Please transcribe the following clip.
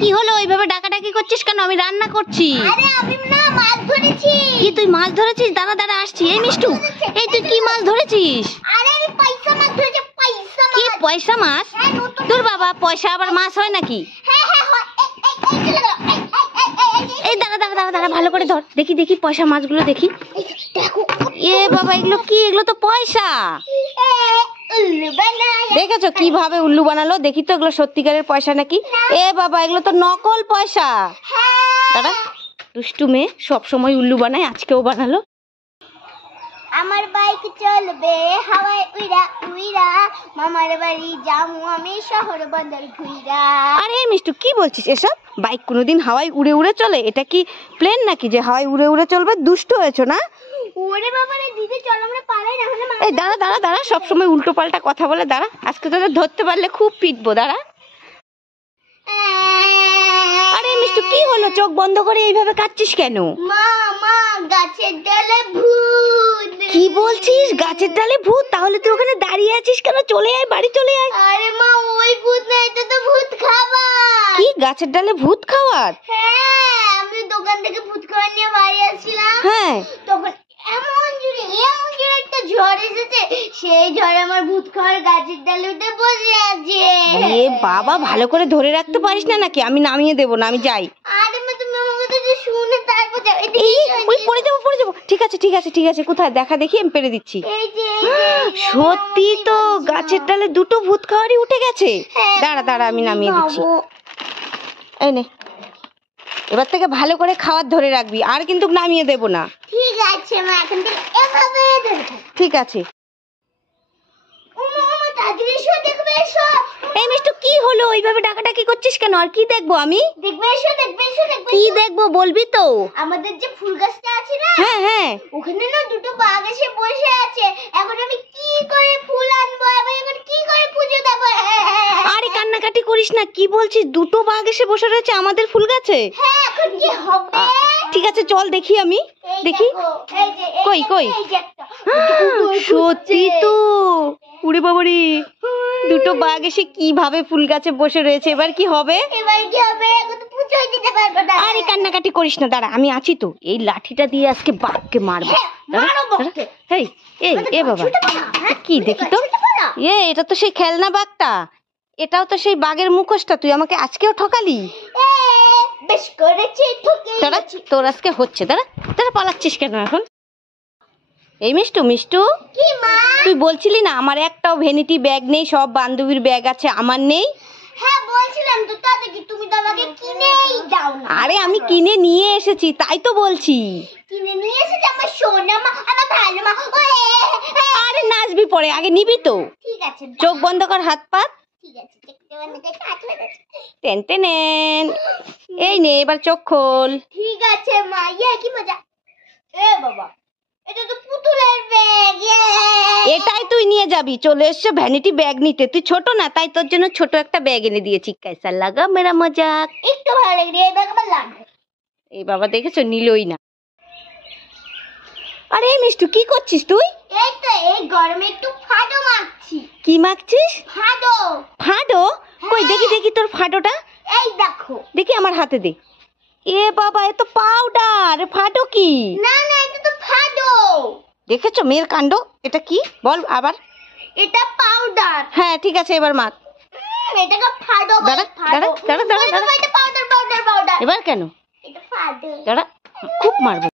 কি হলো এইভাবে ডাকাডাকি করছিস কেন? আমি রান্না করছি। আরে আমি না মাছ ধরেছি। কি তুই মাছ ধরেছিস? দাঁড়া দাঁড়া আসছি। এই মিষ্টু, এই তুই কি মাছ ধরেছিস? আরে আমি পয়সা মাছ ধরেছি। পয়সা কি পয়সা মাছ? তোর বাবা পয়সা আবার মাছ হয় নাকি? হ্যাঁ হ্যাঁ হয়। এই দাঁড়া দাঁড়া দাঁড়া দাঁড়া ভালো করে ধর। দেখি দেখি পয়সা মাছগুলো দেখি। দেখো এ বাবা এগুলো কি? এগুলো তো পয়সা। উল্লু বানায়। দেখেছো কিভাবে উল্লু বানালো? দেখি তো এগুলো সত্যিকারের পয়সা নাকি। এ বাবা এগুলো তো নকল পয়সা। দাঁড়া, দুষ্টু মেয়ে সবসময় উল্লু বানায়, আজকেও বানালো। আমার বাইক চলবে হাওয়ায় উইরা উইরা, মামার বাড়ি যামু আমি শহর বন্দর ঘুইরা। আরে মিষ্টু কি বলছিস এসব? বাইক কোনোদিন হাওয়ায় উড়ে উড়ে চলে? এটা কি প্লেন নাকি যে হাওয়ায় উড়ে উড়ে চলবে? দুষ্ট হয়েছো না? ওরে বাবা রে দিদি চল আমরা পালাই না হলে। এই দাঁড়া দাঁড়া দাঁড়া, সবসময় উল্টো পাল্টা কথা বলে। দাঁড়া, আজকে তোদের ধরতে পারলে খুব পিটবো। দাঁড়া। আরে মিষ্টু কি হলো? চোখ বন্ধ করে এইভাবে কাঁদছিস কেন? মা মা গাছের ডালে ভূত। কি বলছিস? গাছের ডালে ভূত? তাহলে তুই ওখানে দাঁড়িয়ে আছিস কেন? চলে আয়, বাড়ি চলে আয়। আরে মা ওই ভূত না, এটা তো ভূত খাবার। কি গাছের ডালে ভূত খাওয়ার? হ্যাঁ আমি দোকান থেকে ভূত খাবার নিয়ে বাড়ি আসছিলাম। হ্যাঁ তখন এমন জোরে একটা ঝড় এসেছে, সেই ঝড়ে আমার ভূত খাবার গাছের ডালে উঠে বসে আছে। এ বাবা, ভালো করে ধরে রাখতে পারিস না নাকি? আমি নামিয়ে দেবো না, আমি যাই। আরে মা তুমি আমার কথা শুনে তারপর যাও। এই ওই পড়ে যাবো পড়ে যাবো। ঠিক আছে ঠিক আছে ঠিক আছে, কোথায় দেখা দেখি, আমি পেরে দিচ্ছি। এই যে সত্যি তো গাছের ডালে দুটো ভূত খাওয়ারই উঠে গেছে। দাঁড়া দাঁড়া, আমি নামিয়ে দিচ্ছি। এই নে, এবার থেকে ভালো করে খাবার ধরে রাখবি, আর কিন্তু নামিয়ে দেবো না। ঠিক আছে মা, এখন থেকে এভাবে ধরে থাক। ঠিক আছে। ওমা তাড়াতাড়ি এসো, দেখবে এসো। এই মিষ্টু কি হলো? এইভাবে ডাকাডাকি করছিস কেন? আর কি দেখবো আমি? দেখবে এসো দেখবে এসো দেখবে। কি দেখবো বলবি তো? আমাদের যে ফুল গাছটা আছে না, হ্যাঁ হ্যাঁ, ওখানে না দুটো বাঘ এসে বসে আছে। এখন আমি কি করে ফুল আনবো, আমি এখন কি করে পুজো দেবো? আরে কান্নাকাটি করিস না। কি বলছিস? দুটো বাঘ এসে বসে রয়েছে আমাদের ফুল গাছে? হ্যাঁ এখন কি হবে? ঠিক আছে চল দেখি, আমি এই দেখি। দেখো, এই যে কই কই? এই যে একটা। সত্যি তো। উড়ে বাবারি, দুটো বাঘ এসে কিভাবে ফুল গাছে বসে রয়েছে। এবার কি হবে? এবার কি হবে? এখন তো পুজোই দিতে পারবো না। আরে কান্নাকাটি করিস না, দাঁড়া আমি আছি তো। এই লাঠিটা দিয়ে আজকে বাঘকে মারবো। মারো বককে। এই এই এ বাবা, কি দেখি তো। এটা তো সেই খেলনা বাঘটা। এটাও তো সেই বাঘের মুখোশটা। তুই আমাকে আজকেও ঠকালি। বেশ করেছি, ঠকেই দাঁড়া, গেছি। তোর আজকে হচ্ছে। দাঁড়া দাঁড়া, পালাচ্ছিস কেন এখন? এই মিষ্টু মিষ্টু, কি মা? তুই বলছিলি না আমার একটাও ভ্যানিটি ব্যাগ নেই, সব বান্ধবীর ব্যাগ আছে, আমার নেই? হ্যাঁ বলছিলাম তো, তাতে কি তুমি তো আমাকে কিনেই দাও না। আরে আমি কিনে নিয়ে এসেছি, তাই তো বলছি। কিনে নিয়ে এসেছে আমার সোনা মা, আমার ভালো মা। আরে নাচবি পরে, আগে নিবি তো। ঠিক আছে চোখ বন্ধ কর, হাত পাত। ঠিক আছে, দেখতে বন্ধ করে হাত লাগাচ্ছি। টেন টেনেন। এই নে, এবার চোখ খোল। ঠিক আছে মা, কি মজা। এ বাবা, এটা তো পুতুলের ব্যাগ। এটাই তুই নিয়ে যাবি। চলে এসছে ভ্যানিটি ব্যাগ নিতে। তুই ছোট না, তাই তোর জন্য ছোট একটা ব্যাগ এনে দিয়েছি। कैसा लगा मेरा मजाक? একটু ভালো লাগে, এই ব্যাগ আমার লাগবে। এই বাবা দেখেছো, নিলই না। আরে মিষ্টু কি করছিস তুই? এই তো এই গরমে একটু ফাটো মারছি। কি মাখছিস? ফাটো। ফাটো? কই দেখি দেখি তোর ফাটোটা। এই দেখো। দেখি আমার হাতে দে। এ বাবা, এ তো পাউডার। ফাটো কি? না না, এটা তো ফাটো। দেখেছো মেয়ের কাণ্ড। এটা কি বল আবার? এটা পাউডার। হ্যাঁ ঠিক আছে, এবার মাখ। এটাকে ফাটো বলে। দাঁড়া দাঁড়া দাঁড়া দাঁড়া। এটা পাউডার পাউডার পাউডার পাউডার। এবার কেন? এটা ফাটো। দাঁড়া, খুব মারবো।